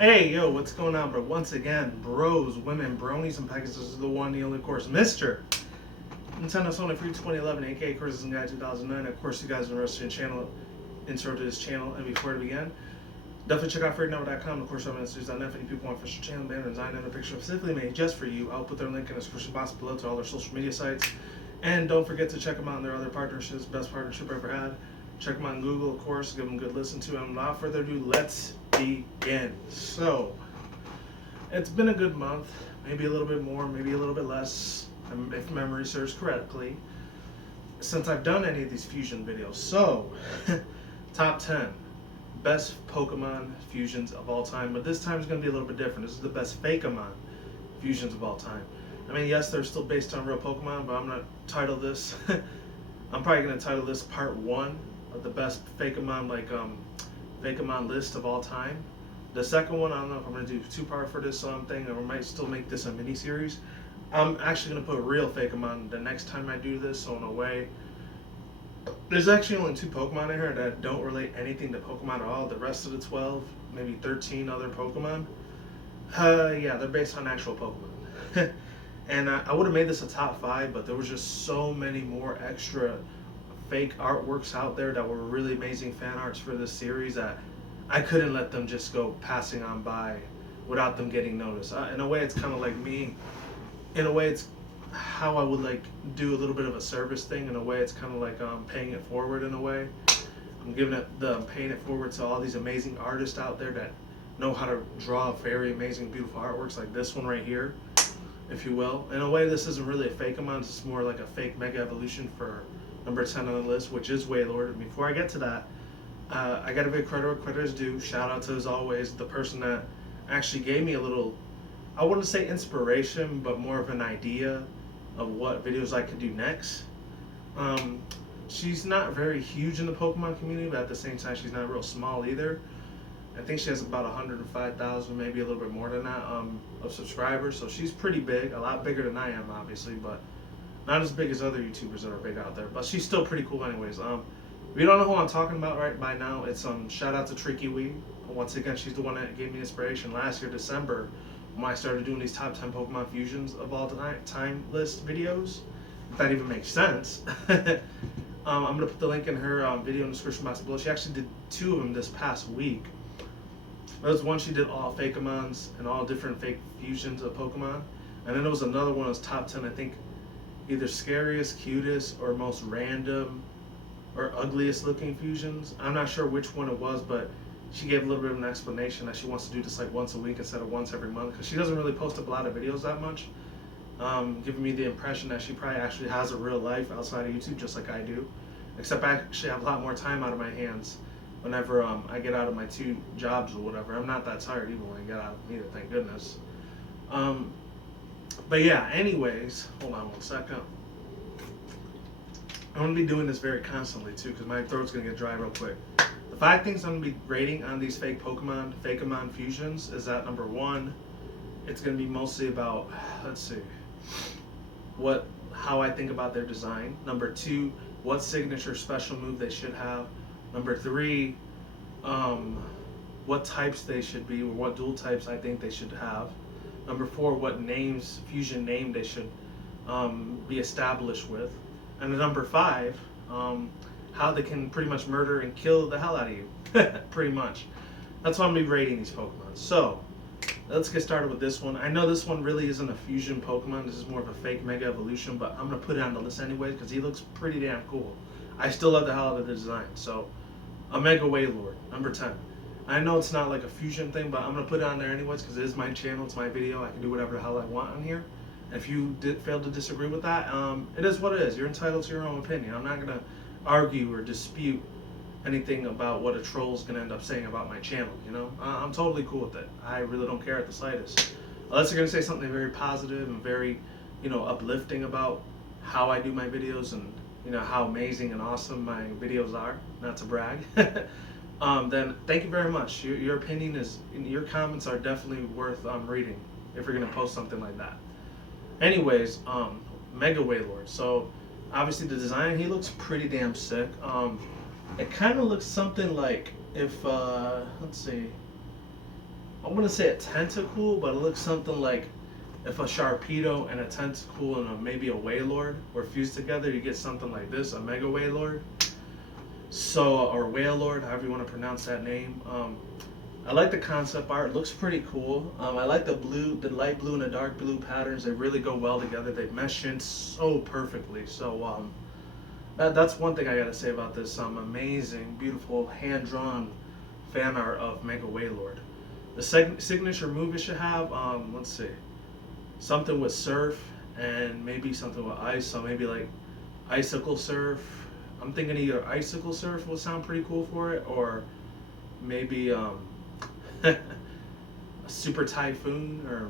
Hey, yo, what's going on, bro? Once again, bros, women, bronies, and pegasisters is the one, the only, of course, Mr. Nintendo Sony Free 2011, aka Courses and Guide 2009. Of course, you guys are interested in channel, intro to this channel. And before we begin, definitely check out freaknumber.com. Of course, I'm ministries.net. If any people want official channel banner design and a picture specifically made just for you, I'll put their link in the description box below to all their social media sites. And don't forget to check them out on their other partnerships. Best partnership I ever had. Check them out on Google, of course. Give them a good listen to. And without further ado, let's begin. So, it's been a good month. Maybe a little bit more, maybe a little bit less, if memory serves correctly, since I've done any of these fusion videos. So, top 10 best Pokemon fusions of all time. But this time is going to be a little bit different. This is the best fakemon fusions of all time. I mean, yes, they're still based on real Pokemon, but I'm going to title this... I'm probably going to title this part 1 of the best fakemon, fakemon list of all time. The second one, I don't know if I'm going to do 2-part for this thing, or I might still make this a mini-series. I'm actually going to put real fakemon the next time I do this, so in a way, there's actually only 2 Pokemon in here that don't relate anything to Pokemon at all. The rest of the 12, maybe 13 other Pokemon, yeah, they're based on actual Pokemon. And I would have made this a top 5, but there was just so many more extra fake artworks out there that were really amazing fan arts for this series that I couldn't let them just go passing on by without them getting noticed. In a way, it's kind of like me. In a way, it's how I would do a little bit of a service thing. In a way, it's kind of like paying it forward. In a way, I'm paying it forward to all these amazing artists out there that know how to draw very amazing, beautiful artworks like this one right here, if you will. In a way, this isn't really a fakemon. It's more like a fake mega evolution for number 10 on the list, which is Wailord. Before I get to that, I got to give credit where credit is due. Shout out to, as always, the person that actually gave me a little, I wouldn't say inspiration, but more of an idea of what videos I could do next. She's not very huge in the Pokemon community, but at the same time, she's not real small either. I think she has about 105,000, maybe a little bit more than that, of subscribers. So she's pretty big, a lot bigger than I am, obviously, but not as big as other YouTubers that are big out there. But she's still pretty cool anyways. If you don't know who I'm talking about right by now, it's shout out to Tricky Wee. Once again, she's the one that gave me inspiration last year, December, when I started doing these top 10 Pokemon fusions of all time list videos. If that even makes sense. I'm going to put the link in her video in the description box below. She actually did 2 of them this past week. There was one she did all fakemons and all different fake fusions of Pokemon. And then there was another one that was top 10, I think, either scariest, cutest, or most random or ugliest looking fusions. I'm not sure which one it was, but she gave a little bit of an explanation that she wants to do this like once a week instead of once every month, because she doesn't really post up a lot of videos that much, giving me the impression that she probably actually has a real life outside of YouTube just like I do, except I actually have a lot more time out of my hands whenever I get out of my 2 jobs or whatever. I'm not that tired even when I get out either, thank goodness. But yeah, anyways, hold on one second. I'm going to be doing this very constantly too, because my throat's going to get dry real quick. The 5 things I'm going to be rating on these fakemon fusions is that number 1, it's going to be mostly about, let's see, how I think about their design. Number 2, what signature special move they should have. Number 3, what types they should be, or what dual types I think they should have. Number 4, what fusion name they should be established with. And number 5, how they can pretty much murder and kill the hell out of you. Pretty much. That's why I'm going to be rating these Pokemon. So, let's get started with this one. I know this one really isn't a fusion Pokemon. This is more of a fake Mega Evolution, but I'm going to put it on the list anyways because he looks pretty damn cool. I still love the hell out of the design. So, a Mega Wailord, number 10. I know it's not like a fusion thing, but I'm going to put it on there anyways because it is my channel, it's my video. I can do whatever the hell I want on here. If you fail to disagree with that, it is what it is. You're entitled to your own opinion. I'm not going to argue or dispute anything about what a troll's going to end up saying about my channel, you know? I'm totally cool with it. I really don't care at the slightest. Unless you're going to say something very positive and very, uplifting about how I do my videos and, how amazing and awesome my videos are, not to brag, then thank you very much. Your opinion your comments are definitely worth reading if you're going to post something like that. Anyways, Mega Wailord. So, obviously the design, he looks pretty damn sick. It kind of looks something like if, let's see, I'm gonna say a tentacle, but it looks something like if a Sharpedo and a tentacle and maybe a Wailord were fused together, you get something like this, a Mega Wailord. So, or Wailord, however you want to pronounce that name. I like the concept art. It looks pretty cool. I like the blue, the light blue and the dark blue patterns. They really go well together. They mesh in so perfectly. So that's one thing I gotta say about this. Amazing, beautiful, hand-drawn fan art of Mega Wailord. The signature move it should have, let's see, something with surf and maybe something with ice. So maybe like icicle surf. I'm thinking either icicle surf will sound pretty cool for it, or maybe a super typhoon or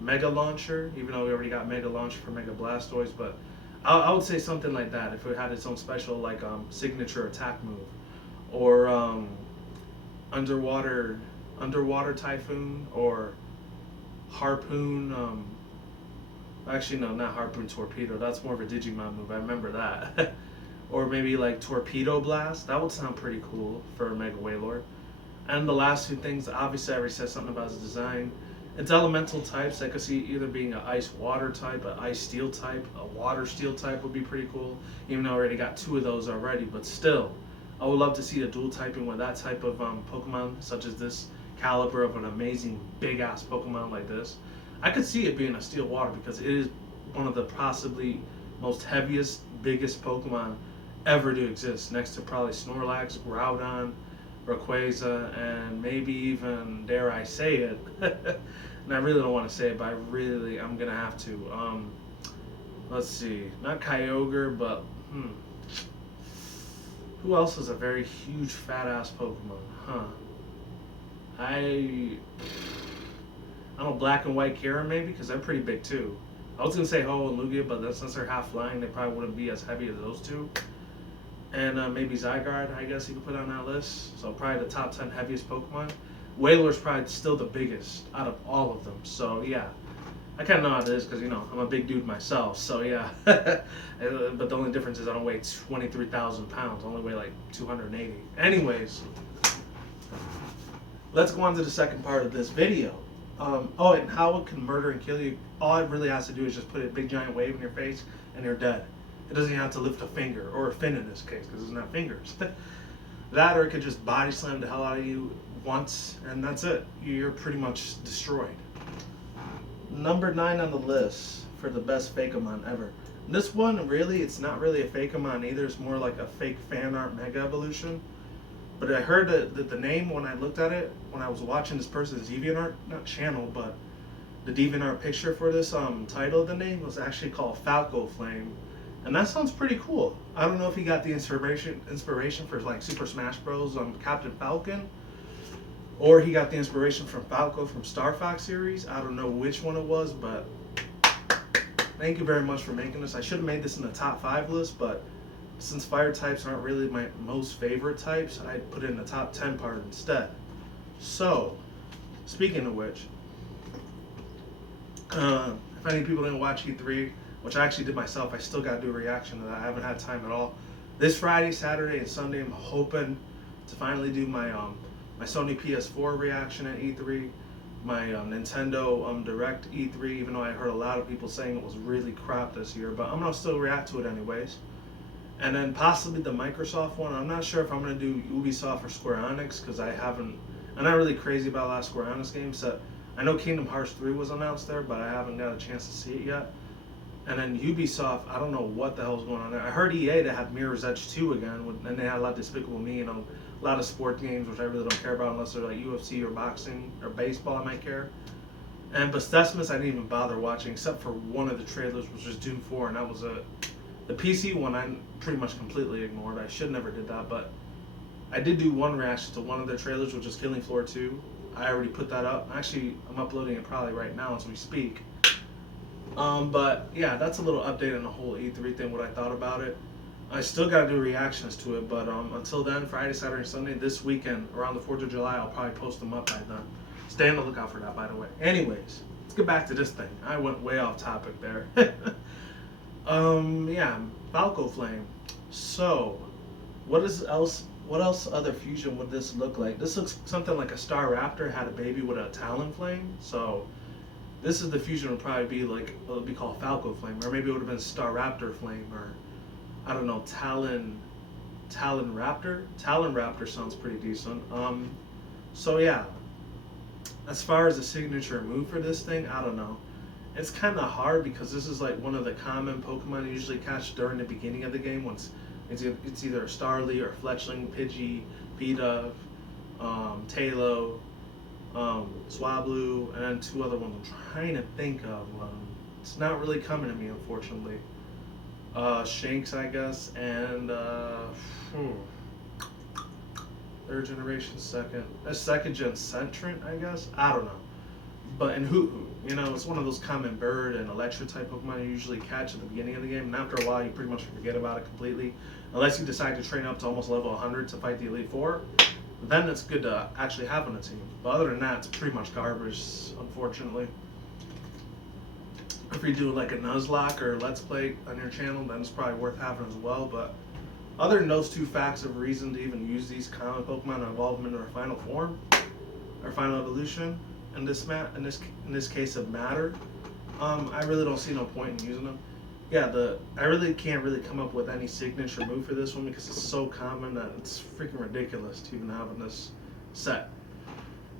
mega launcher. Even though we already got mega launcher for Mega Blastoise, but I would say something like that if it had its own special like signature attack move, or underwater typhoon, or harpoon. Actually, no, not harpoon torpedo. That's more of a Digimon move. I remember that. Or maybe like torpedo blast. That would sound pretty cool for a Mega Wailord. And the last two things, obviously, I already said something about his design. It's elemental types. I could see either being an ice water type, an ice steel type, a water steel type would be pretty cool. Even though I already got two of those already, but still, I would love to see a dual typing with that type of Pokemon, such as this caliber of an amazing big ass Pokemon like this. I could see it being a steel water because it is one of the possibly most heaviest, biggest Pokemon ever to exist, next to probably Snorlax, Groudon, Rayquaza, and maybe even, dare I say it, and I really don't want to say it, but I'm gonna have to. Let's see, not Kyogre, but who else is a very huge fat ass Pokemon? Huh? I don't know, Black and White Karen maybe, because they're pretty big too. I was gonna say Ho and Lugia, but since they're half flying, they probably wouldn't be as heavy as those two. And maybe Zygarde, I guess you could put on that list. So probably the top 10 heaviest Pokemon. Wailord's probably still the biggest out of all of them. So yeah, I kind of know how it is because, you know, I'm a big dude myself. So yeah, but the only difference is I don't weigh 23,000 pounds. I only weigh like 280. Anyways, let's go on to the second part of this video. Oh, and how it can murder and kill you. All it really has to do is just put a big giant wave in your face and you're dead. It doesn't even have to lift a finger, or a fin in this case, because it's not fingers. That, or it could just body slam the hell out of you once, and that's it. You're pretty much destroyed. Number 9 on the list for the best Fakemon ever. This one, really, it's not really a Fakemon either. It's more like a fake fan art Mega Evolution. But I heard that the name when I looked at it, when I was watching this person's DeviantArt, not channel, but the DeviantArt picture for this title of the name was actually called Falco Flame. And that sounds pretty cool. I don't know if he got the inspiration for like Super Smash Bros. Captain Falcon, or he got the inspiration from Falco from Star Fox series. I don't know which one it was, but thank you very much for making this. I should have made this in the top 5 list, but since fire types aren't really my most favorite types, I put it in the top 10 part instead. So, speaking of which, if any people didn't watch E3, which I actually did myself, I still got to do a reaction to that. I haven't had time at all. This Friday, Saturday, and Sunday, I'm hoping to finally do my my Sony PS4 reaction at E3, my Nintendo Direct E3, even though I heard a lot of people saying it was really crap this year, but I'm going to still react to it anyways. And then possibly the Microsoft one. I'm not sure if I'm going to do Ubisoft or Square Enix, because I'm not really crazy about a lot of Square Enix games. So I know Kingdom Hearts 3 was announced there, but I haven't got a chance to see it yet. And then Ubisoft, I don't know what the hell's going on there. I heard EA that had Mirror's Edge 2 again, and they had a lot of Despicable Me, you know, a lot of sport games, which I really don't care about unless they're like UFC or boxing or baseball, I might care. And Bethesda's I didn't even bother watching, except for one of the trailers, which was Doom 4, and that was the PC one I pretty much completely ignored. I should never did that, but I did do one reaction to one of their trailers, which was Killing Floor 2. I already put that up. Actually, I'm uploading it probably right now as we speak. But yeah, that's a little update on the whole E3 thing, what I thought about it. I still gotta do reactions to it, but until then, Friday, Saturday, and Sunday, this weekend, around the 4th of July, I'll probably post them up by then. Stay on the lookout for that, by the way. Anyways, let's get back to this thing. I went way off topic there. Yeah, Falco Flame. So, what What else other fusion would this look like? This looks something like a Star Raptor had a baby with a Talon Flame. So this is the fusion would probably be like, it would be called Falco Flame, or maybe it would have been Star Raptor Flame, or I don't know, Talon Raptor. Talon Raptor sounds pretty decent. So yeah, as far as the signature move for this thing, I don't know. It's kind of hard because this is like one of the common Pokemon you usually catch during the beginning of the game. Once it's either Starly or Fletchling, Pidgey, Pidove, Talo, Swablu, and then two other ones I'm trying to think of. It's not really coming to me, unfortunately. Shanks, I guess, and third generation, second gen Centrant, I guess. I don't know. But in Hoo-Hoo, you know, it's one of those common bird and electric type Pokemon you usually catch at the beginning of the game, and after a while you pretty much forget about it completely, unless you decide to train up to almost level 100 to fight the Elite Four. Then it's good to actually have on a team. But other than that, it's pretty much garbage, unfortunately. If you do like a Nuzlocke or Let's Play on your channel, then it's probably worth having as well. But other than those two facts of reason to even use these common Pokemon and evolve them into their final form, or final evolution, in this case of matter, I really don't see no point in using them. Yeah, I really can't really come up with any signature move for this one because it's so common that it's freaking ridiculous to even have in this set.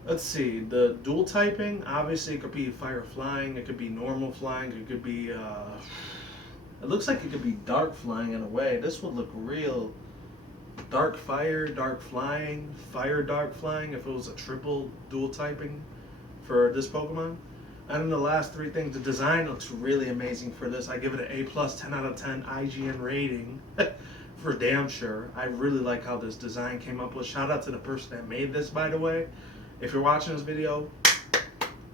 Let's see, the dual typing, obviously it could be fire flying, it could be normal flying, it could be, it looks like it could be dark flying in a way. This would look real dark fire, dark flying, fire dark flying if it was a triple dual typing for this Pokemon. And then the last three things, the design looks really amazing for this. I give it an A+, 10 out of 10 IGN rating for damn sure. I really like how this design came up with. Shout out to the person that made this, by the way. If you're watching this video,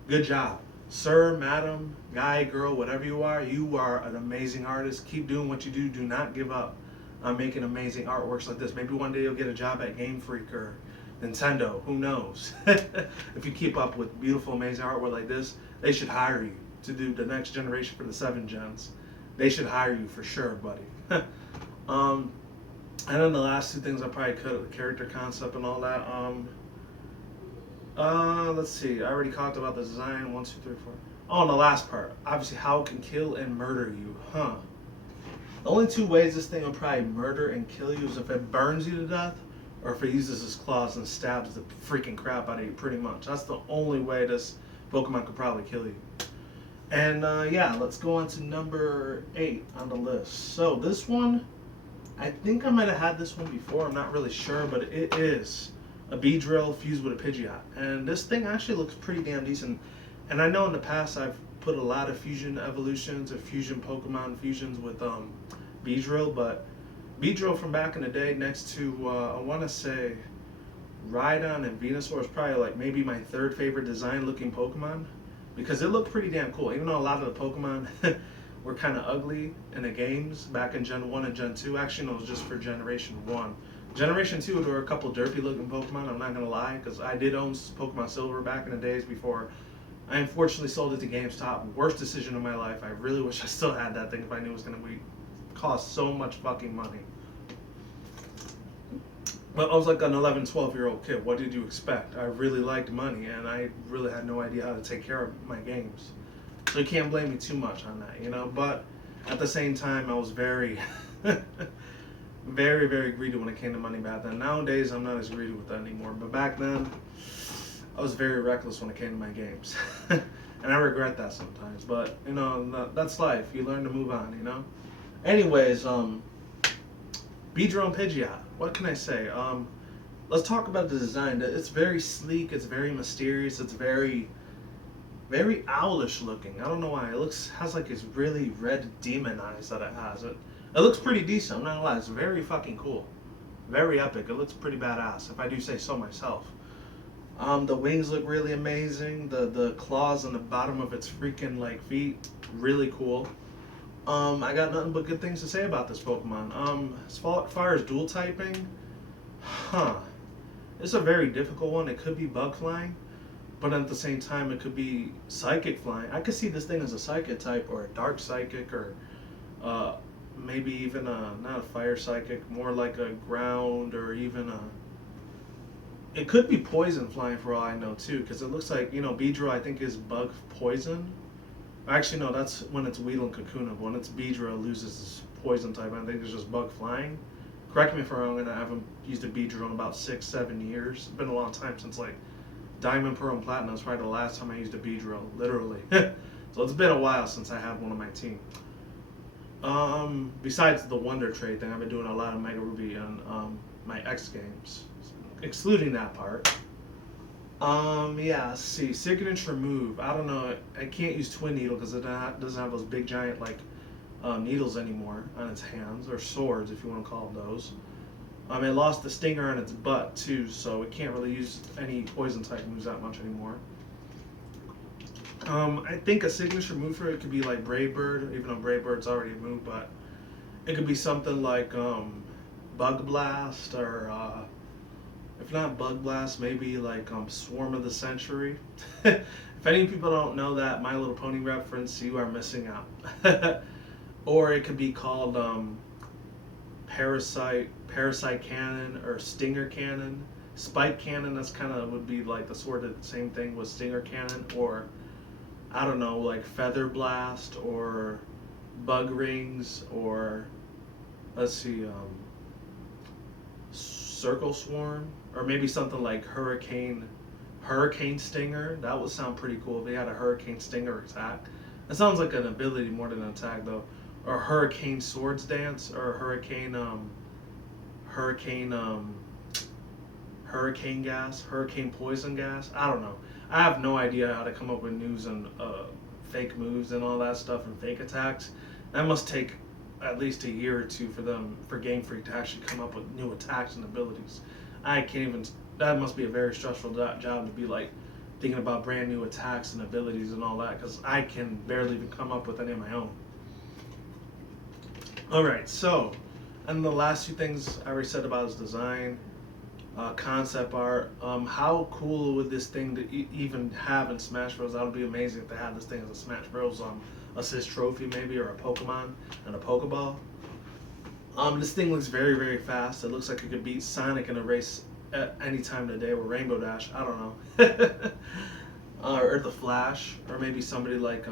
good job. Sir, madam, guy, girl, whatever you are an amazing artist. Keep doing what you do. Do not give up on making amazing artworks like this. Maybe one day you'll get a job at Game Freak or Nintendo, who knows? If you keep up with beautiful, amazing artwork like this, they should hire you to do the next generation for the 7 gens. They should hire you for sure, buddy. And then the last two things I probably could, the character concept and all that. Let's see, I already talked about the design, 1, 2, 3, 4. Oh, and the last part, obviously how it can kill and murder you, The only two ways this thing will probably murder and kill you is if it burns you to death, or if it uses its claws and stabs the freaking crap out of you, pretty much. That's the only way this Pokemon could probably kill you. And yeah, let's go on to number 8 on the list. So this one, I think I might have had this one before, I'm not really sure, but it is a Beedrill fused with a Pidgeot. And this thing actually looks pretty damn decent. And I know in the past I've put a lot of fusion evolutions or fusion Pokemon fusions with Beedrill, but Beedrill from back in the day next to, I want to say, Rhydon and Venusaur is probably like maybe my third favorite design looking Pokemon, because it looked pretty damn cool. Even though a lot of the Pokemon were kind of ugly in the games back in Gen 1 and Gen 2. Actually, no, it was just for Generation 1. Generation 2, there were a couple derpy looking Pokemon, I'm not going to lie, because I did own Pokemon Silver back in the days before I unfortunately sold it to GameStop. Worst decision of my life. I really wish I still had that thing if I knew it was going to cost so much fucking money. But I was like an 11, 12-year-old kid. What did you expect? I really liked money, and I really had no idea how to take care of my games. So you can't blame me too much on that, you know? But at the same time, I was very, very, very greedy when it came to money back then. Nowadays, I'm not as greedy with that anymore. But back then, I was very reckless when it came to my games. And I regret that sometimes. But, you know, that's life. You learn to move on, you know? Anyways, Beedrill and Pidgeot. What can I say? Let's talk about the design. It's very sleek. It's very mysterious. It's very, very owlish looking. I don't know why. It has like this really red demon eyes that it has. It looks pretty decent. I'm not gonna lie. It's very fucking cool. Very epic. It looks pretty badass, if I do say so myself. The wings look really amazing. The claws on the bottom of its freaking like feet, really cool. I got nothing but good things to say about this Pokemon. As far as dual typing, it's a very difficult one. It could be bug flying, but at the same time, it could be psychic flying. I could see this thing as a psychic type or a dark psychic or maybe even a, not a fire psychic, more like a ground, or even a, it could be poison flying for all I know too, because it looks like, Beedrill I think is bug poison. Actually no, that's when it's Weedle and Kakuna, but when it's Beedrill it loses its poison type. I think it's just bug flying. Correct me if I'm wrong, and I haven't used a Beedrill in about 6-7 years. It's been a long time since like Diamond, Pearl, and Platinum was probably the last time I used a Beedrill, literally. So it's been a while since I had one on my team. Besides the Wonder Trade thing, I've been doing a lot of Mega Ruby on my X games, excluding that part. Yeah, let's see. Signature move. I don't know. I can't use Twin Needle because it doesn't have those big giant like needles anymore on its hands, or swords if you want to call them those. It lost the stinger on its butt too, so it can't really use any poison type moves that much anymore. I think a signature move for it could be like Brave Bird, even though Brave Bird's already a move, but it could be something like Bug Blast, or if not Bug Blast, maybe like Swarm of the Century. If any people don't know that My Little Pony reference, you are missing out. Or it could be called Parasite Cannon, or Stinger Cannon. Spike Cannon, that's kind of would be like the sort of same thing with Stinger Cannon, or I don't know, like Feather Blast, or Bug Rings, or let's see, Circle Swarm, or maybe something like Hurricane Stinger. That would sound pretty cool if they had a Hurricane Stinger attack. That sounds like an ability more than an attack though. Or Hurricane Swords Dance, or Hurricane Gas, Hurricane Poison Gas. I don't know. I have no idea how to come up with news and fake moves and all that stuff and fake attacks. That must take at least a year or two for Game Freak to actually come up with new attacks and abilities. I can't even. That must be a very stressful job to be like thinking about brand new attacks and abilities and all that, because I can barely even come up with any of my own. Alright, so, and the last few things I already said about his design, concept art. How cool would this thing to even have in Smash Bros? That would be amazing if they had this thing as a Smash Bros assist trophy maybe, or a Pokemon and a Pokeball. This thing looks very, very fast. It looks like it could beat Sonic in a race at any time of the day, or Rainbow Dash, I don't know. Or the Flash, or maybe somebody like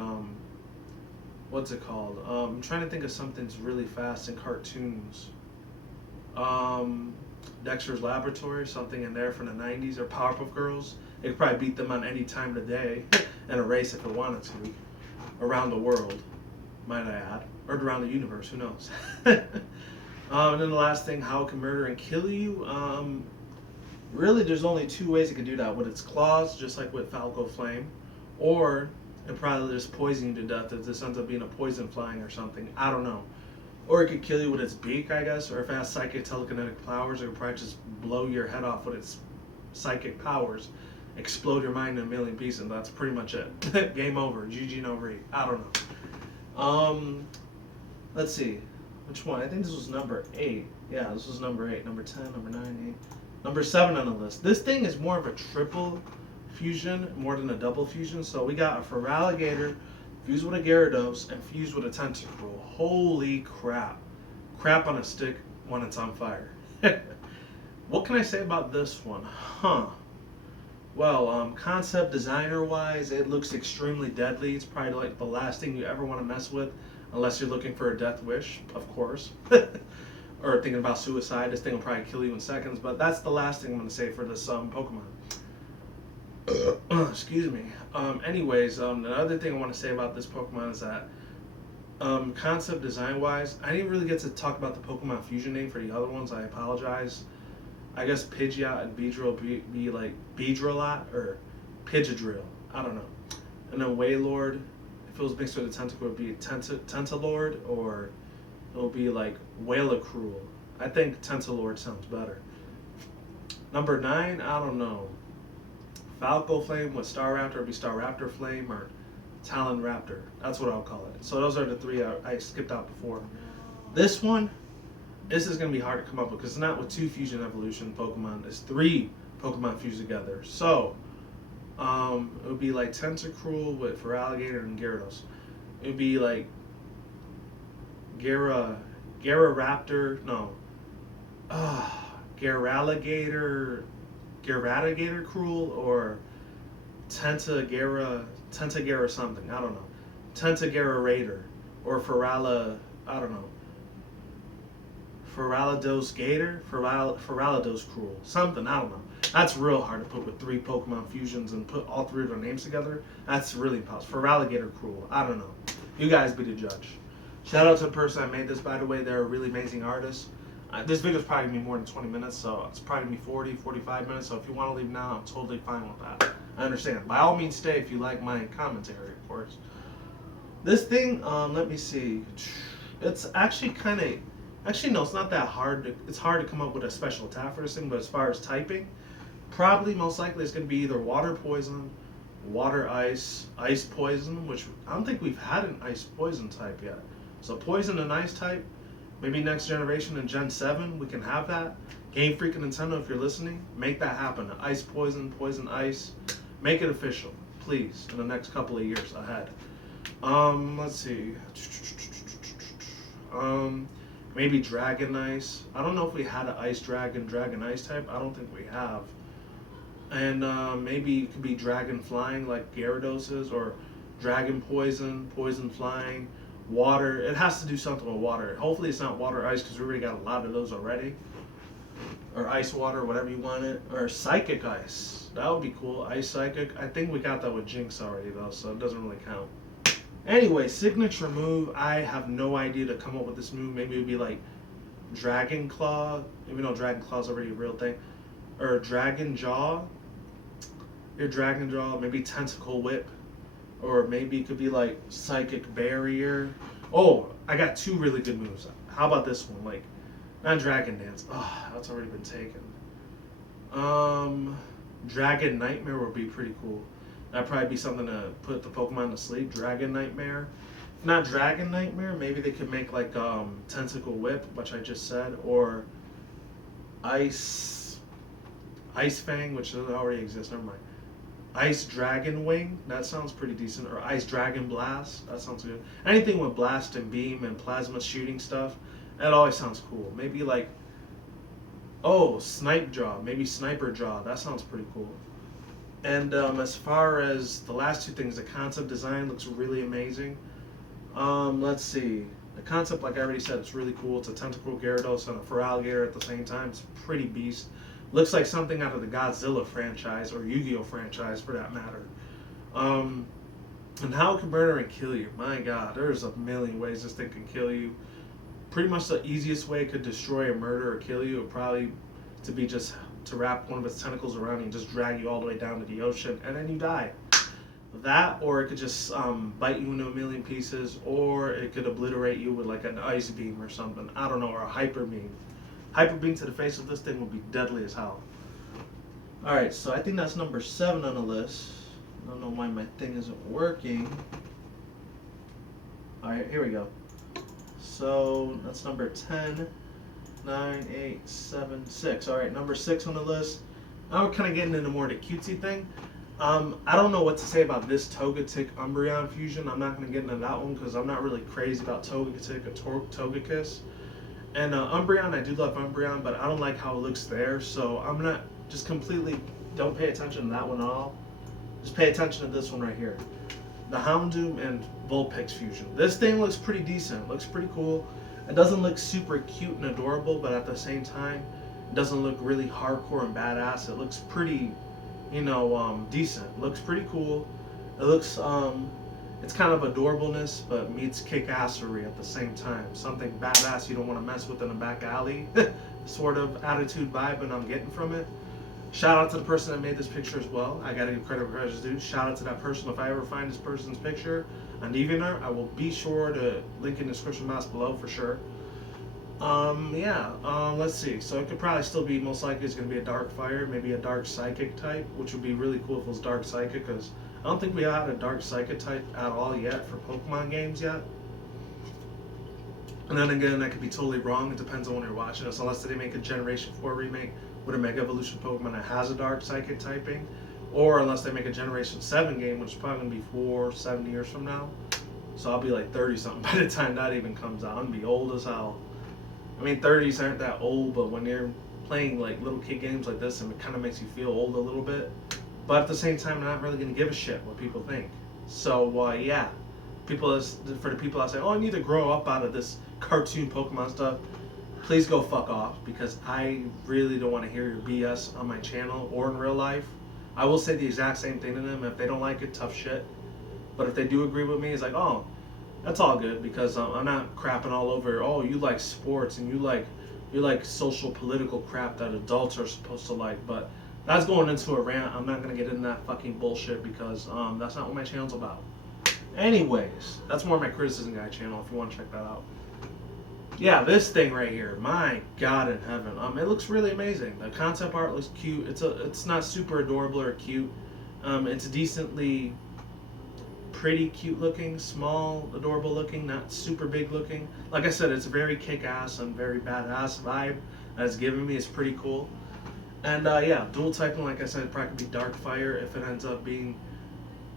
what's it called? I'm trying to think of something that's really fast in cartoons. Dexter's Laboratory, something in there from the 90s, or Powerpuff Girls. It could probably beat them on any time of the day in a race if it wanted to. Around the world, might I add. Or around the universe, who knows. And then the last thing, how it can murder and kill you. Really, there's only two ways it can do that. With its claws, just like with Falco Flame, or it probably just poison you to death if this ends up being a poison flying or something. I don't know. Or it could kill you with its beak, I guess. Or if it has psychic telekinetic powers, it could probably just blow your head off with its psychic powers, explode your mind in a million pieces, and that's pretty much it. Game over. GG no re. I don't know. Let's see. Which one? I think this was number 8. Yeah, this was number 8. Number 10, number 9, 8. Number 7 on the list. This thing is more of a triple fusion more than a double fusion. So we got a Feraligatr fused with a Gyarados and fused with a Tentacruel. Holy crap. Crap on a stick when it's on fire. What can I say about this one? Well, concept designer wise, it looks extremely deadly. It's probably like the last thing you ever want to mess with, unless you're looking for a death wish, of course. Or thinking about suicide. This thing will probably kill you in seconds, but that's the last thing I'm going to say for this Pokemon. Excuse me. Anyways, the other thing I want to say about this Pokemon is that concept design wise, I didn't really get to talk about the Pokemon fusion name for the other ones. I apologize. I guess Pidgeot and Beedrill be like Beedrillot or Pidgeadrill. I don't know. And then Wailord, if it was mixed with a tentacle, it would be Tentalord, or it'll be like Wailacruel. I think Tentalord sounds better. Number 9, I don't know. Falco Flame with Staraptor would be Staraptor Flame, or Talon Raptor. That's what I'll call it. So those are the 3 I skipped out before. This one, this is going to be hard to come up with because it's not with 2 fusion evolution Pokemon. It's 3 Pokemon fused together. So it would be like Tentacruel with Feraligatr and Gyarados. It would be like Gyaraptor, no. Gyaralligator, Cruel, or Tentagara something, I don't know. Tentagara Raider, or I don't know. Feralidos Gator, Feralidos Cruel, something, I don't know. That's real hard to put with 3 Pokemon fusions and put all 3 of their names together. That's really impossible. Feraligator Cruel, I don't know. You guys be the judge. Shout out to the person that made this, by the way. They're a really amazing artist. This video is probably going to be more than 20 minutes, so it's probably going to be 40, 45 minutes. So if you want to leave now, I'm totally fine with that. I understand. By all means, stay if you like my commentary, of course. This thing, let me see. It's actually kind of... Actually, no, it's not that hard. It's hard to come up with a special attack for this thing, but as far as typing, probably most likely it's going to be either water poison, water ice, ice poison, which I don't think we've had an ice poison type yet. So poison and ice type, maybe next generation in Gen 7, we can have that. Game Freak and Nintendo, if you're listening, make that happen. Ice poison, poison ice, make it official, please, in the next couple of years ahead. Let's see. Maybe Dragon Ice. I don't know if we had an Ice Dragon, Dragon Ice type. I don't think we have. And maybe it could be Dragon Flying like Gyarados is, or Dragon Poison, Poison Flying, Water. It has to do something with water. Hopefully it's not Water Ice because we already got a lot of those already. Or Ice Water, whatever you want it. Or Psychic Ice. That would be cool. Ice Psychic. I think we got that with Jinx already though, so it doesn't really count. Anyway, signature move, I have no idea to come up with this move. Maybe it would be like Dragon Claw, even though Dragon Claw is already a real thing. Or Dragon Jaw. Your Dragon Jaw, maybe Tentacle Whip. Or maybe it could be like Psychic Barrier. Oh, I got 2 really good moves. How about this one? Like, not Dragon Dance. Oh, that's already been taken. Dragon Nightmare would be pretty cool. That'd probably be something to put the Pokemon to sleep. Dragon Nightmare. If not Dragon Nightmare, maybe they could make like Tentacle Whip, which I just said, or Ice Fang, which already exists. Never mind. Ice Dragon Wing. That sounds pretty decent. Or Ice Dragon Blast. That sounds good. Anything with blast and beam and plasma shooting stuff, that always sounds cool. Maybe like, Snipe Jaw. Maybe Sniper Jaw. That sounds pretty cool. And as far as the last 2 things, the concept design looks really amazing. Let's see. The concept, like I already said, it's really cool. It's a tentacle Gyarados and a Feraligatr at the same time. It's a pretty beast. Looks like something out of the Godzilla franchise, or Yu-Gi-Oh franchise for that matter. And how it can murder and kill you. My God, there's a million ways this thing can kill you. Pretty much the easiest way it could destroy or murder or kill you would probably to be just to wrap one of its tentacles around you and just drag you all the way down to the ocean, and then you die. That, or it could just bite you into a million pieces, or it could obliterate you with like an ice beam or something. I don't know, or a hyper beam. Hyper beam to the face of this thing would be deadly as hell. Alright, so I think that's number 7 on the list. I don't know why my thing isn't working. Alright, here we go. So that's number 10. 9, 8, 7, 6. Alright, number 6 on the list. Now we're kind of getting into more the cutesy thing. I don't know what to say about this Togetic Umbreon fusion. I'm not going to get into that one because I'm not really crazy about Togetic or Togekiss. And Umbreon, I do love Umbreon, but I don't like how it looks there. So I'm not just completely, don't pay attention to that one at all. Just pay attention to this one right here. The Houndoom and Vulpix fusion. This thing looks pretty decent. It looks pretty cool. It doesn't look super cute and adorable, but at the same time, it doesn't look really hardcore and badass. It looks pretty, decent. It looks pretty cool. It looks, it's kind of adorableness, but meets kick-assery at the same time. Something badass you don't want to mess with in a back alley, sort of attitude vibe and I'm getting from it. Shout out to the person that made this picture as well. I gotta give credit where credit's due. Shout out to that person. If I ever find this person's picture on DeviantArt, I will be sure to link in the description box below for sure. Let's see. So it could probably still be, most likely it's gonna be a Dark Fire, maybe a Dark Psychic type, which would be really cool if it was Dark Psychic, because I don't think we had a Dark Psychic type at all yet for Pokemon games yet. And then again, that could be totally wrong. It depends on when you're watching us, unless they make a Generation 4 remake with a Mega Evolution Pokemon that has a Dark Psychic typing, or unless they make a Generation 7 game, which is probably going to be 7 years from now. So I'll be like 30 something by the time that even comes out. I'm going to be old as hell. I mean, 30s aren't that old, but when you're playing like little kid games like this, and it kind of makes you feel old a little bit. But at the same time, I'm not really gonna give a shit what people think. So yeah, for the people that say, "Oh, I need to grow up out of this cartoon Pokemon stuff," please go fuck off, because I really don't want to hear your BS on my channel or in real life. I will say the exact same thing to them. If they don't like it, tough shit. But if they do agree with me, it's like, oh, that's all good, because I'm not crapping all over. Oh, you like sports and you like social political crap that adults are supposed to like. But that's going into a rant. I'm not gonna get into that fucking bullshit, because that's not what my channel's about. Anyways, that's more my criticism guy channel if you want to check that out. Yeah, this thing right here, my God in heaven. It looks really amazing. The concept art looks cute. It's not super adorable or cute. It's decently pretty cute looking, small, adorable looking, not super big looking. Like I said, it's a very kick-ass and very badass vibe that it's giving me. It's pretty cool. And yeah, dual typing, like I said, it probably could be Darkfire if it ends up being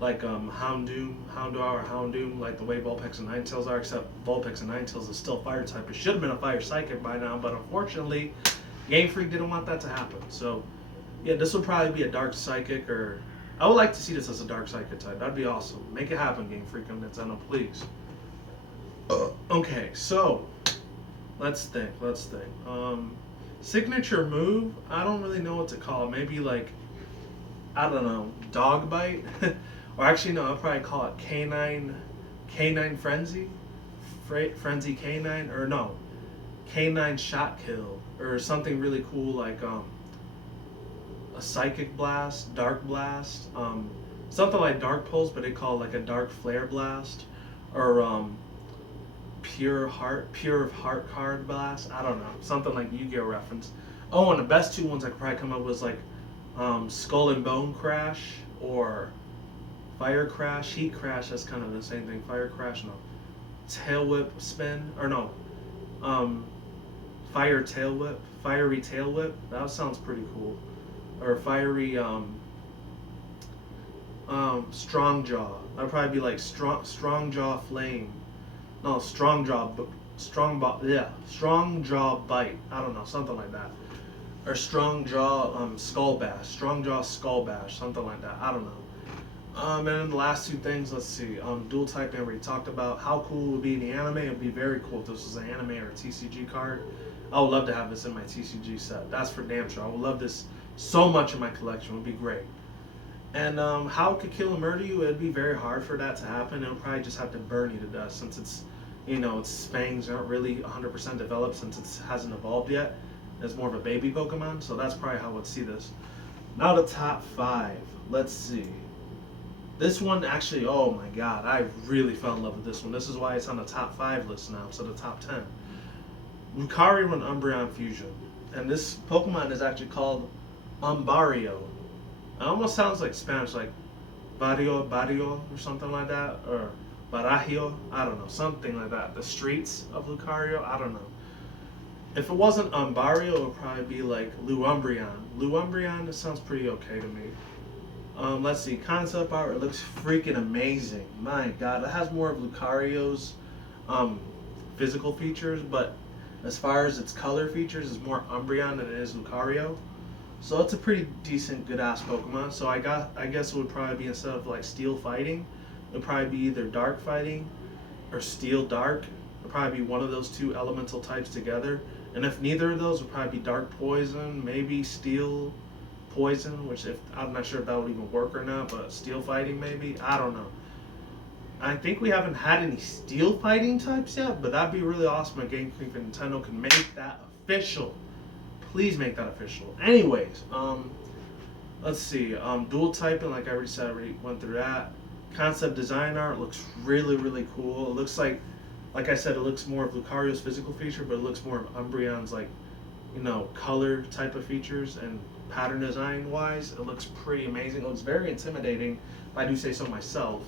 like Houndoom, Houndour, Houndoom, like the way Vulpix and Ninetales are, except Vulpix and Ninetales is still fire type. It should have been a fire psychic by now, but unfortunately, Game Freak didn't want that to happen. So yeah, this would probably be a dark psychic, or I would like to see this as a dark psychic type. That'd be awesome. Make it happen, Game Freak and Nintendo, please. Okay, so let's think. Signature move, I don't really know what to call it. Maybe like, I don't know, dog bite? Or actually no, I'll probably call it canine frenzy? Frenzy canine? Or no, canine shot kill. Or something really cool like a psychic blast, dark blast, something like dark pulse, but they call it like a dark flare blast, or pure of heart card blast. I don't know, something like Yu-Gi-Oh reference. Oh, and the best two ones I could probably come up with was like skull and bone crash, or fire crash, heat crash. That's kind of the same thing. Fire crash, no. Tail whip spin, or no. Fire tail whip, fiery tail whip. That sounds pretty cool. Or fiery strong jaw. That'd probably be like strong jaw flame. No, strong jaw bite. I don't know, something like that. Or strong jaw skull bash. Strong jaw skull bash, something like that. I don't know. And then the last two things, let's see. Dual typing, we talked about. How cool it would be in the anime. It would be very cool if this was an anime or a TCG card. I would love to have this in my TCG set. That's for damn sure. I would love this so much in my collection. It would be great. And how it could kill and murder you, it'd be very hard for that to happen. It would probably just have to burn you to death, since it's, its fangs aren't really 100% developed, since it hasn't evolved yet. It's more of a baby Pokemon, so that's probably how I would see this. Now the top 5. Let's see. This one actually, oh my God, I really fell in love with this one. This is why it's on the top 5 list now, so the top 10. Lucario and Umbreon Fusion. And this Pokemon is actually called Umbario. It almost sounds like Spanish, like barrio, or something like that, or barajio, I don't know, something like that. The streets of Lucario, I don't know. If it wasn't Umbario, it would probably be like Luumbreon. Luumbreon, it sounds pretty okay to me. Let's see, concept art, it looks freaking amazing. My God, it has more of Lucario's physical features, but as far as its color features, it's more Umbreon than it is Lucario. So it's a pretty decent, good-ass Pokemon. So I guess it would probably be, instead of like Steel Fighting, it would probably be either Dark Fighting or Steel Dark. It would probably be one of those two elemental types together. And if neither of those, would probably be Dark Poison, maybe Steel Poison, which I'm not sure if that would even work or not, but Steel Fighting maybe, I don't know. I think we haven't had any Steel Fighting types yet, but that'd be really awesome if Game Freak and Nintendo can make that official. Please make that official. Anyways, let's see. Dual typing, like I already said, I already went through that. Concept design art looks really, really cool. It looks like I said, it looks more of Lucario's physical feature, but it looks more of Umbreon's, like, color type of features, and pattern design wise, it looks pretty amazing. It looks very intimidating, if I do say so myself.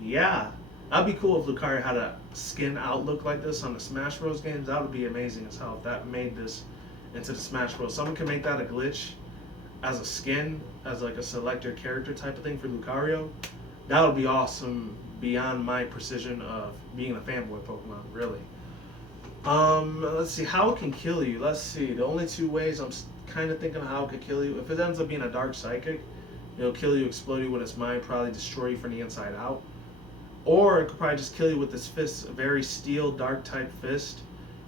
Yeah, that'd be cool if Lucario had a skin outlook like this on the Smash Bros. Games. That would be amazing as hell if that made this into the Smash Bros. Someone can make that a glitch as a skin, as like a selector character type of thing for Lucario. That would be awesome, beyond my precision of being a fanboy Pokemon, really. Let's see how it can kill you. Let's see. The only two ways I'm kind of thinking of how it could kill you. If it ends up being a dark psychic, it'll kill you, explode you with its mind, probably destroy you from the inside out. Or it could probably just kill you with its fist, a very steel, dark type fist,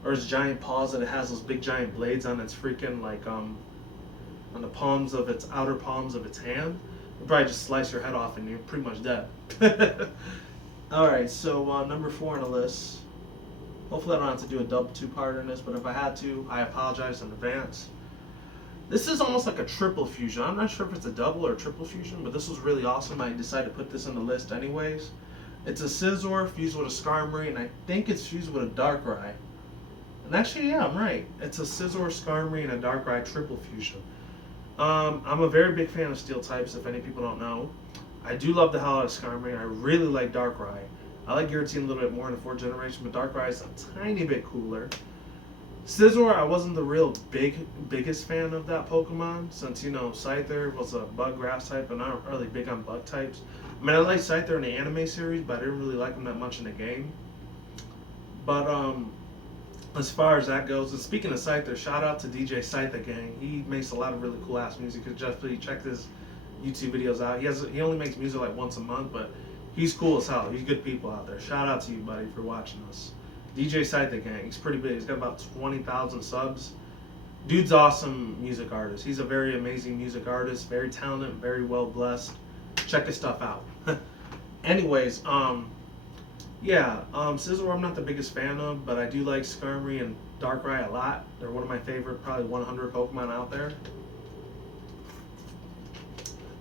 or its giant paws that it has those big giant blades on its freaking like on the palms of its outer palms of its hand. It'll probably just slice your head off and you're pretty much dead. All right, so number 4 on the list. Hopefully I don't have to do a double two-parter in this, but if I had to, I apologize in advance. This is almost like a triple fusion. I'm not sure if it's a double or a triple fusion, but this was really awesome. I decided to put this on the list anyways. It's a Scizor fused with a Skarmory, and I think it's fused with a Darkrai. And actually, yeah, I'm right. It's a Scizor, Skarmory, and a Darkrai triple fusion. I'm a very big fan of Steel types, if any people don't know. I do love the hell out of Skarmory. I really like Darkrai. I like Giratina a little bit more in the 4th generation, but Darkrai is a tiny bit cooler. Scizor, I wasn't the real biggest fan of that Pokemon, since, you know, Scyther was a bug grass type, and I'm not really big on bug types. I mean, I like Scyther in the anime series, but I didn't really like him that much in the game. But, as far as that goes, and speaking of Scyther, shout out to DJ Scyther Gang. He makes a lot of really cool ass music. Just check his YouTube videos out. He only makes music like once a month, but he's cool as hell. He's good people out there. Shout out to you, buddy, for watching us. DJ Scyther Gang. He's pretty big. He's got about 20,000 subs. Dude's awesome music artist. He's a very amazing music artist. Very talented. Very well blessed. Check his stuff out. Anyways, Scizor I'm not the biggest fan of, but I do like Skarmory and Darkrai a lot. They're one of my favorite, probably 100 Pokemon out there.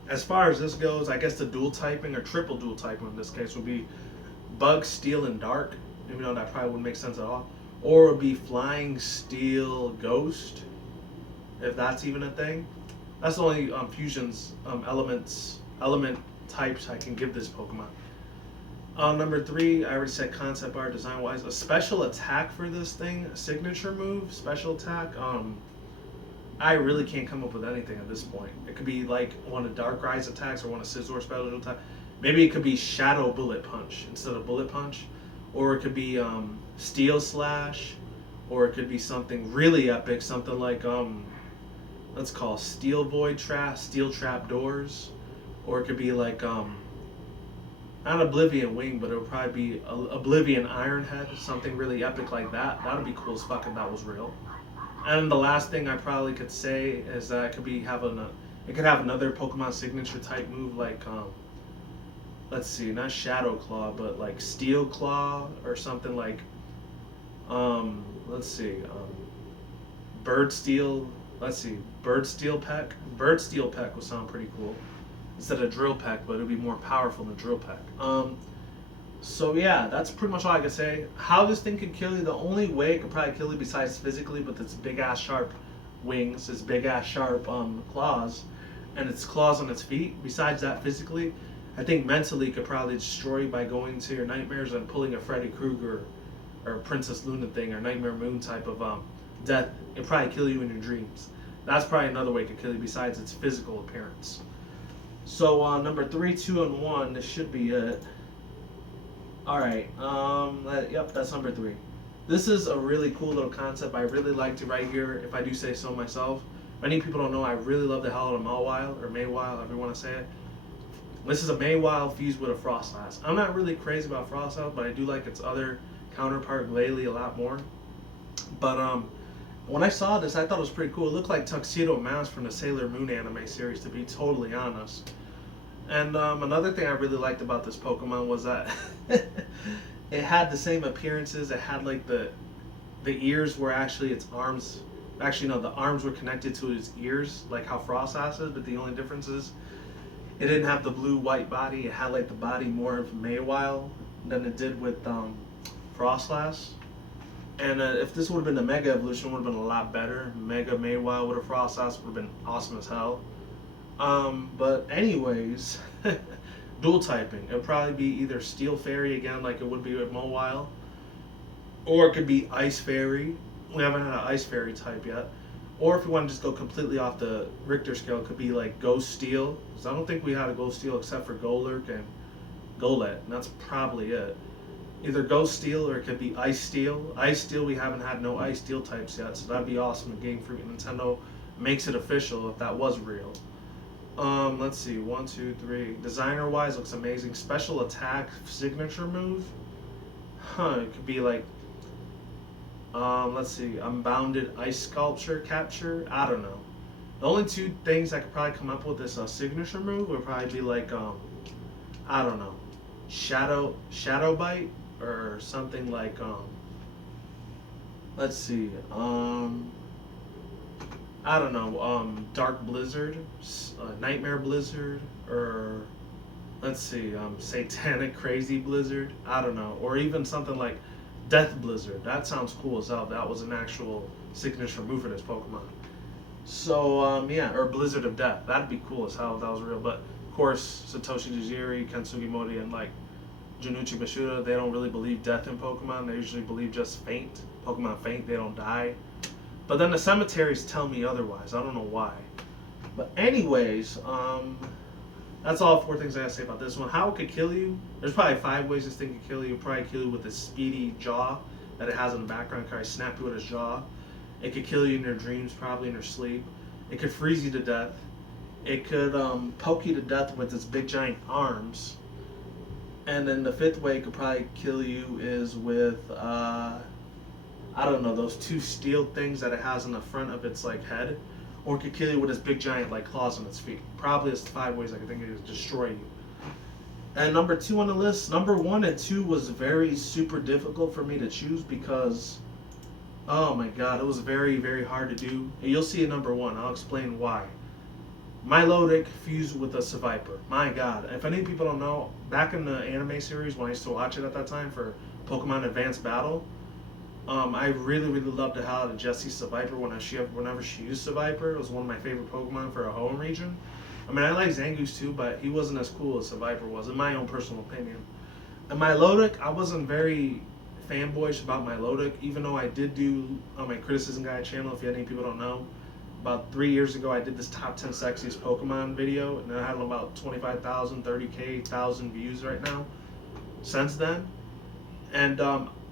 As far as this goes, I guess the dual typing or triple dual typing in this case would be Bug, Steel, and Dark. Even though that probably wouldn't make sense at all. Or it would be Flying, Steel, Ghost, if that's even a thing. That's the only fusions, element types I can give this Pokemon. Number 3, I already said concept art, design wise. A special attack for this thing, a signature move, special attack. I really can't come up with anything at this point. It could be like one of Darkrai's attacks or one of Scizor's special attack. Maybe it could be Shadow Bullet Punch instead of Bullet Punch. Or it could be Steel Slash. Or it could be something really epic, something like, let's call Steel Void Trap, Steel Trap Doors. Or it could be like, not Oblivion Wing, but it would probably be Oblivion Iron Head, something really epic like that. That would be cool as fuck if that was real. And the last thing I probably could say is that it could have another Pokemon signature type move like, let's see, not Shadow Claw, but like Steel Claw or something like, let's see, Bird Steel Peck. Bird Steel Peck would sound pretty cool instead of Drill Peck, but it would be more powerful than Drill Peck. So yeah, that's pretty much all I can say. How this thing could kill you, the only way it could probably kill you besides physically with its big ass sharp wings, its big ass sharp claws, and its claws on its feet, besides that physically, I think mentally it could probably destroy you by going to your nightmares and pulling a Freddy Krueger or Princess Luna thing or Nightmare Moon type of death. It'd probably kill you in your dreams. That's probably another way it could kill you besides its physical appearance. So number 3, 2, and 1, this should be it. Alright, yep, that's number 3. This is a really cool little concept. I really liked it right here, if I do say so myself. Many people don't know I really love the hell out of Mawile, or Maywile, however you want to say it. This is a Maywile fused with a Frostlass. I'm not really crazy about Frostlass, but I do like its other counterpart, Glalie, a lot more. But when I saw this, I thought it was pretty cool. It looked like Tuxedo Mask from the Sailor Moon anime series, to be totally honest. And another thing I really liked about this Pokemon was that it had the same appearances. It had like the ears were actually its arms. Actually, no, the arms were connected to its ears, like how Frostlass is. But the only difference is it didn't have the blue-white body. It had like the body more of Maywile than it did with Frostlass. And if this would have been the Mega Evolution, it would have been a lot better. Mega Maywile with a Frostlass would have been awesome as hell. But anyways, dual typing. It'll probably be either Steel Fairy again, like it would be with Mawile, or it could be Ice Fairy. We haven't had an Ice Fairy type yet. Or if you want to just go completely off the Richter scale, it could be like Ghost Steel. Because I don't think we had a Ghost Steel except for Golurk and Golett, and that's probably it. either Ghost Steel or it could be Ice Steel. Ice Steel, we haven't had no Ice Steel types yet, so that'd be awesome if Game Freak and Nintendo makes it official if that was real. Let's see, 1, 2, 3. Designer wise, looks amazing. Special attack signature move. It could be like, let's see, Unbounded Ice Sculpture Capture. I don't know. The only two things I could probably come up with is a signature move would probably be like, I don't know, Shadow Bite or something like, let's see, I don't know, Dark Blizzard, Nightmare Blizzard, or let's see, Satanic Crazy Blizzard. I don't know, or even something like Death Blizzard. That sounds cool as hell. That was an actual signature move for this Pokemon. So yeah, or Blizzard of Death. That'd be cool as hell if that was real. But of course, Satoshi Tajiri, Kensugi Mori, and like Junichi Masuda, they don't really believe death in Pokemon. They usually believe just faint. Pokemon faint, they don't die. But then the cemeteries tell me otherwise. I don't know why. But anyways, that's all 4 things I gotta say about this one. How it could kill you? There's probably 5 ways this thing could kill you. It'll probably kill you with this speedy jaw that it has in the background. It can snap you with its jaw. It could kill you in your dreams, probably in your sleep. It could freeze you to death. It could poke you to death with its big giant arms. And then the 5th way it could probably kill you is with, I don't know, those 2 steel things that it has on the front of its like head. Or it could kill you with its big giant like claws on its feet. Probably it's 5 ways I could think of to destroy you. And number 2 on the list, number 1 and 2 was very super difficult for me to choose because, oh my god, it was very, very hard to do. And you'll see in number 1, I'll explain why. Milotic fused with a Seviper. My god, if any people don't know, back in the anime series when I used to watch it at that time for Pokemon Advanced Battle, I really, really loved the hell out of Jessie Seviper whenever she used Seviper. It was one of my favorite Pokemon for a home region. I mean, I like Zangoose too, but he wasn't as cool as Seviper was, in my own personal opinion. And Milotic, I wasn't very fanboyish about Milotic, even though I did do on my Criticism Guide channel, if any people don't know. About 3 years ago, I did this top 10 sexiest Pokemon video, and I had about 25,000, 30K, 1,000 views right now since then. And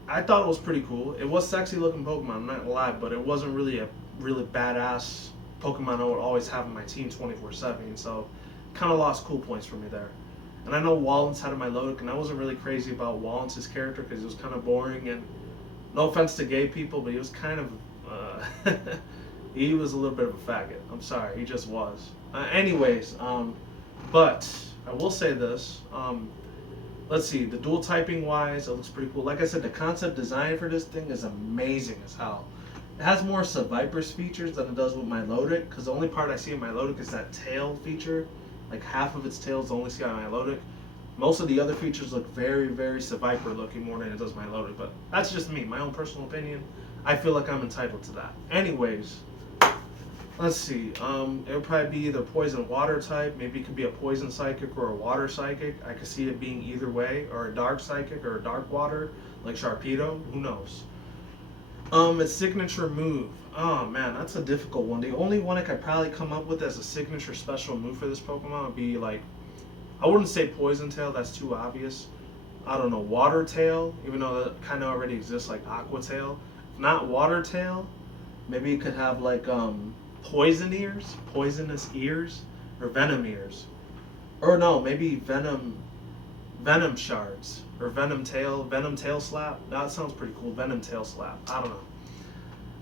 I thought it was pretty cool. It was sexy looking Pokemon, I'm not gonna lie, but it wasn't really a really badass Pokemon I would always have in my team 24/7, so kind of lost cool points for me there. And I know Wallens had a Milotic, and I wasn't really crazy about Wallens' character because he was kind of boring, and no offense to gay people, but he was kind of, he was a little bit of a faggot. I'm sorry, he just was. Anyways, but I will say this, let's see, the dual typing wise, it looks pretty cool. Like I said, the concept design for this thing is amazing as hell. It has more Seviper's features than it does with Milotic, because the only part I see in Milotic is that tail feature. Like half of its tail is the only see on Milotic. Most of the other features look very, very Seviper looking more than it does Milotic, but that's just me, my own personal opinion. I feel like I'm entitled to that. Anyways, let's see, it would probably be either poison water type, maybe it could be a poison psychic or a water psychic. I could see it being either way, or a dark psychic or a dark water, like Sharpedo, who knows. Its signature move, oh man, that's a difficult one. The only one I could probably come up with as a signature special move for this Pokemon would be like, I wouldn't say Poison Tail, that's too obvious. I don't know, Water Tail, even though that kind of already exists, like Aqua Tail. If not Water Tail, maybe it could have like, poisonous ears, or venom ears, or no, maybe venom shards, or venom tail slap. That sounds pretty cool. Venom tail slap. I don't know.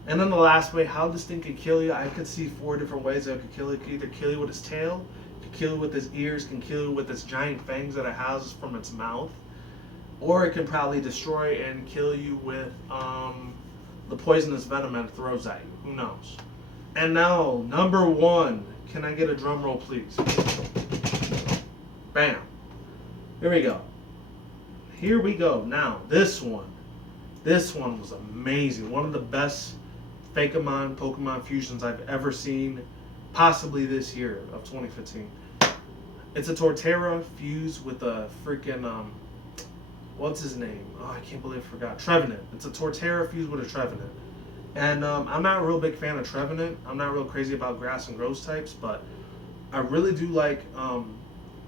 And then the last way, how this thing could kill you, I could see 4 different ways that it could kill you. It could either kill you with its tail, it could kill you with its ears, can kill you with its giant fangs that it has from its mouth, or it can probably destroy and kill you with the poisonous venom that it throws at you. Who knows? And now, number 1. Can I get a drum roll, please? Bam. Here we go. Here we go. Now, this one. This one was amazing. One of the best Fakemon Pokemon fusions I've ever seen, possibly this year of 2015. It's a Torterra fused with a freaking, what's his name? Oh, I can't believe I forgot. Trevenant. It's a Torterra fused with a Trevenant. And I'm not a real big fan of Trevenant. I'm not real crazy about grass and gross types, but I really do like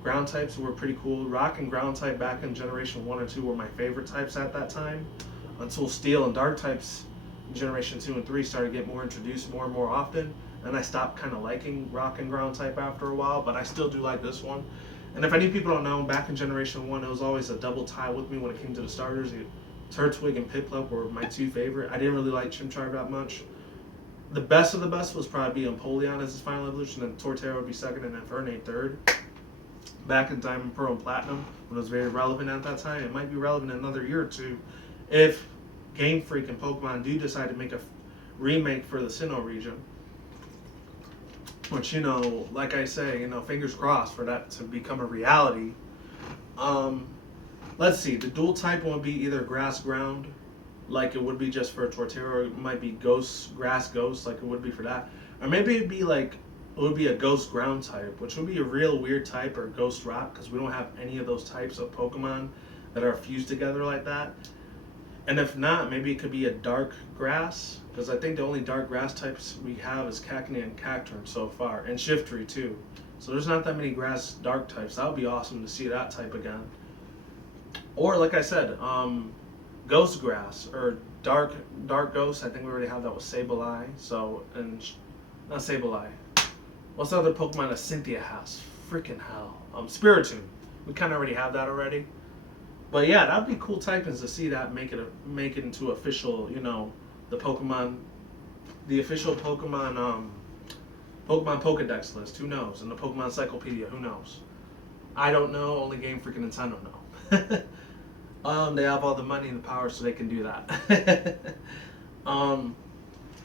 Ground types were pretty cool. Rock and ground type back in Generation 1 and 2 were my favorite types at that time. Until Steel and Dark types in Generation 2 and 3 started to get more introduced more and more often. And I stopped kind of liking Rock and ground type after a while, but I still do like this one. And if any people don't know, back in Generation 1, it was always a double tie with me when it came to the starters. Turtwig and Piplup were my two favorite. I didn't really like Chimchar that much. The best of the best was probably Empoleon as his final evolution, and Torterra would be second, and Infernape third. Back in Diamond, Pearl, and Platinum, when it was very relevant at that time. It might be relevant in another year or two if Game Freak and Pokemon do decide to make a remake for the Sinnoh region. Which, like I say, fingers crossed for that to become a reality. Let's see, the dual type would be either grass ground, like it would be just for Torterra, or it might be grass ghost, like it would be for that. Or maybe it'd be like, it would be a ghost ground type, which would be a real weird type, or ghost rock, because we don't have any of those types of Pokemon that are fused together like that. And if not, maybe it could be a dark grass, because I think the only dark grass types we have is Cacnea and Cacturne so far, and Shiftry too. So there's not that many grass dark types. That would be awesome to see that type again. Or like I said, Ghost Grass or Dark Ghost. I think we already have that with Sableye. So, and not Sableye. What's the other Pokemon that Cynthia has? Freaking hell. Spiritomb. We kind of already have that already. But yeah, that'd be cool typings to see that make it into official. The Pokemon, the official Pokemon Pokedex list. Who knows? And the Pokemon Encyclopedia. Who knows? I don't know. Only Game Freak and Nintendo know. They have all the money and the power, so they can do that.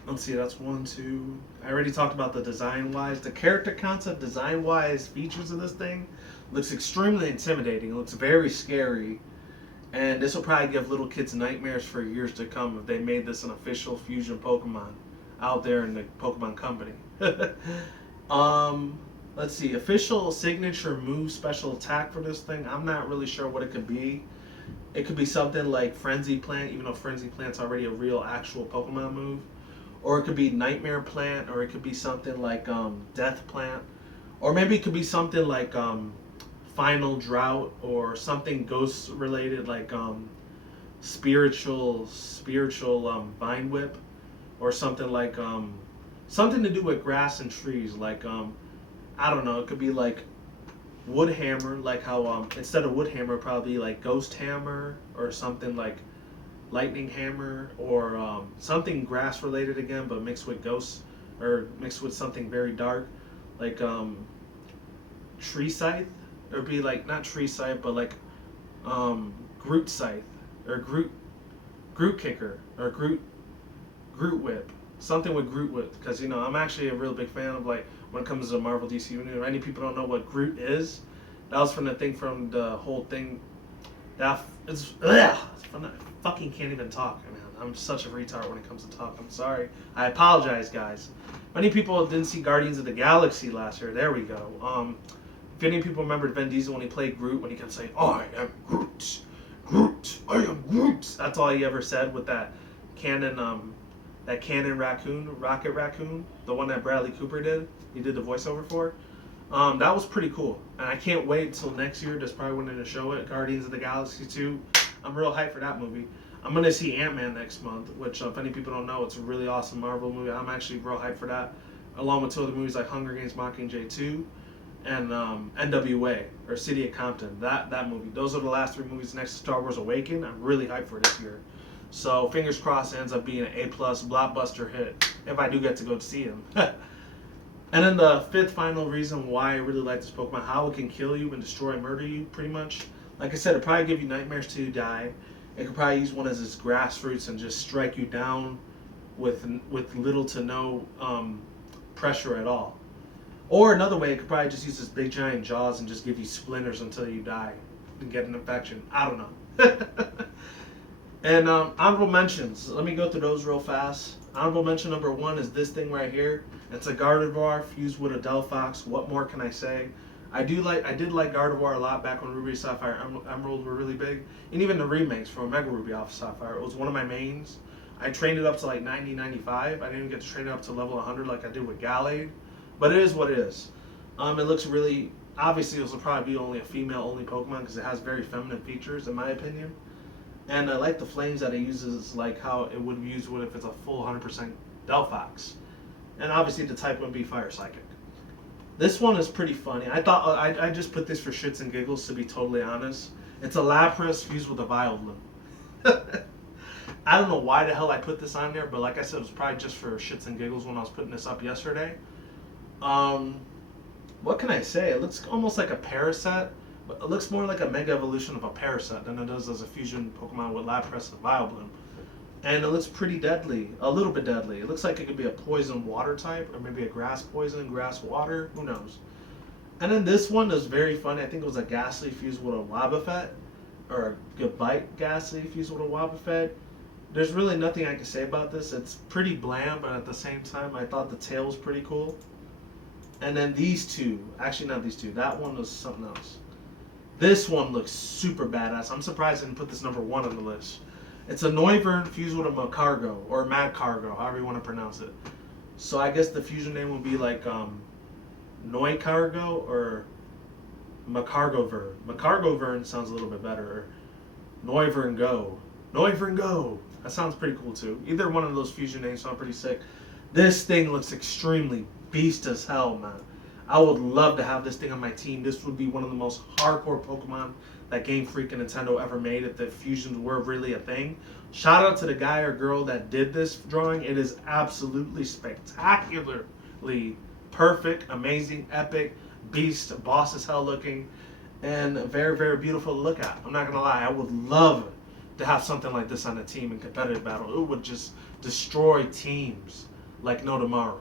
Let's see, that's 1, 2. I already talked about the design-wise. The character concept, design-wise, features of this thing looks extremely intimidating. It looks very scary. And this will probably give little kids nightmares for years to come if they made this an official fusion Pokemon out there in the Pokemon Company. Let's see, official signature move special attack for this thing. I'm not really sure what it could be. It could be something like Frenzy Plant, even though Frenzy Plant's already a real actual Pokemon move. Or it could be Nightmare Plant, or it could be something like Death Plant. Or maybe it could be something like Final Drought, or something ghost related like spiritual Vine Whip, or something like something to do with grass and trees, like I don't know, it could be like Wood Hammer, like how instead of Wood Hammer probably like Ghost Hammer, or something like Lightning Hammer, or something grass related again but mixed with ghosts, or mixed with something very dark like Tree Scythe. It would be like not Tree Scythe but like Groot Scythe, or Groot Kicker, or Groot Whip, something with Groot Whip, because I'm actually a real big fan of, like, when it comes to the Marvel DC universe. Many people don't know what Groot is. That was from the whole thing. It's fun. I fucking can't even talk, man. I'm such a retard when it comes to talk. I'm sorry. I apologize, guys. Many people didn't see Guardians of the Galaxy last year. There we go. If any people remembered Vin Diesel when he played Groot, when he kept saying, "I am Groot, Groot, I am Groot." That's all he ever said with that cannon Rocket Raccoon, the one that Bradley Cooper did. He did the voiceover for. That was pretty cool, and I can't wait until next year. That's probably when they're gonna show it. Guardians of the Galaxy 2. I'm real hyped for that movie. I'm gonna see Ant-Man next month, which if any people don't know, it's a really awesome Marvel movie. I'm actually real hyped for that, along with two other movies like Hunger Games: Mockingjay 2 and NWA, or City of Compton. That movie. Those are the last 3 movies next to Star Wars Awaken. I'm really hyped for this year. So fingers crossed it ends up being an A+ blockbuster hit if I do get to go see him. And then the 5th final reason why I really like this Pokemon, how it can kill you and destroy and murder you, pretty much. Like I said, it'll probably give you nightmares till you die. It could probably use one as its grass roots and just strike you down with little to no pressure at all. Or another way, it could probably just use its big giant jaws and just give you splinters until you die and get an infection. I don't know. And honorable mentions. Let me go through those real fast. Honorable mention number 1 is this thing right here. It's a Gardevoir fused with a Delphox. What more can I say? I did like Gardevoir a lot back when Ruby, Sapphire, Emerald were really big. And even the remakes from Mega Ruby Alpha Sapphire. It was one of my mains. I trained it up to like 90, 95. I didn't even get to train it up to level 100 like I did with Gallade. But it is what it is. It looks really... Obviously, this will probably be only a female-only Pokemon because it has very feminine features, in my opinion. And I like the flames that it uses, like how it would use if it's a full 100% Delphox. And obviously, the type would be Fire Psychic. This one is pretty funny. I thought I just put this for shits and giggles, to be totally honest. It's a Lapras fused with a Vileplume. I don't know why the hell I put this on there, but like I said, it was probably just for shits and giggles when I was putting this up yesterday. What can I say? It looks almost like a Parasect, but it looks more like a Mega Evolution of a Parasect than it does as a fusion Pokemon with Lapras and Vileplume. And it looks pretty deadly, a little bit deadly. It looks like it could be a poison water type, or maybe a grass poison, grass water, who knows. And then this one is very funny. I think it was a Ghastly fused with a Wobbuffet, or a Goodbite Ghastly fused with a Wobbuffet. There's really nothing I can say about this. It's pretty bland, but at the same time, I thought the tail was pretty cool. And then these two, actually not these two, that one was something else. This one looks super badass. I'm surprised I didn't put this number 1 on the list. It's a Noivern fused with a Magcargo, or Magcargo, however you want to pronounce it. So I guess the fusion name would be like Noicargo or Magcargovern. Magcargovern sounds a little bit better. Or Noivern Go. Noivern Go! That sounds pretty cool too. Either one of those fusion names sound pretty sick. This thing looks extremely beast as hell, man. I would love to have this thing on my team. This would be one of the most hardcore Pokemon that Game Freak and Nintendo ever made if the fusions were really a thing. Shout out to the guy or girl that did this drawing. It is absolutely spectacularly perfect, amazing, epic, beast, boss as hell looking, and very, very beautiful to look at. I'm not gonna lie, I would love to have something like this on a team in competitive battle. It would just destroy teams like no tomorrow.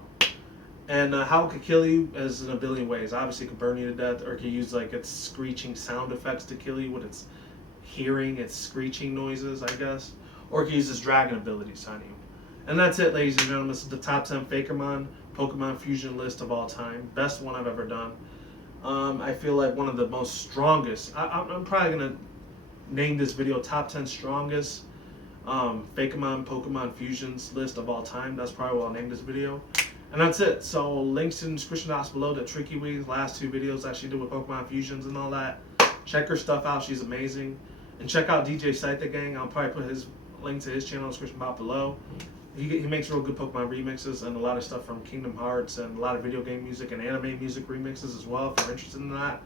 And how it could kill you is in a billion ways. Obviously, it could burn you to death, or it could use like its screeching sound effects to kill you with its hearing, its screeching noises, I guess. Or it could use its dragon abilities on you. And that's it, ladies and gentlemen. This is the top 10 fakemon Pokemon fusion list of all time. Best one I've ever done. I feel like one of the most strongest. I'm probably going to name this video top 10 strongest fakemon Pokemon fusions list of all time. That's probably what I'll name this video. And that's it. So links in the description box below to Tricky Wee's last 2 videos that she did with Pokemon fusions and all that. Check her stuff out. She's amazing. And check out DJ Scythe the Gang. I'll probably put his link to his channel in the description box below. He makes real good Pokemon remixes and a lot of stuff from Kingdom Hearts and a lot of video game music and anime music remixes as well if you're interested in that.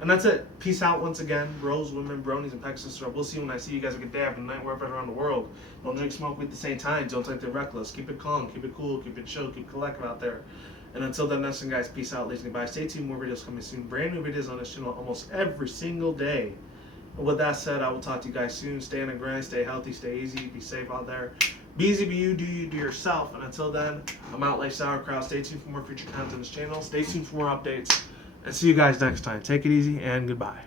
And that's it. Peace out once again. Bros, women, bronies, and pegasisters. We'll see you when I see you guys. Have a good day. Have a good night wherever around the world. Don't drink smoke weed at the same time. Don't take the reckless. Keep it calm. Keep it cool. Keep it chill. Keep it collective out there. And until then, next one, guys, peace out, ladies and goodbye. Stay tuned. More videos coming soon. Brand new videos on this channel almost every single day. And with that said, I will talk to you guys soon. Stay on the grind. Stay healthy. Stay easy. Be safe out there. Be easy, be you, do you, do yourself. And until then, I'm out like sauerkraut. Stay tuned for more future content on this channel. Stay tuned for more updates. And see you guys next time. Take it easy and goodbye.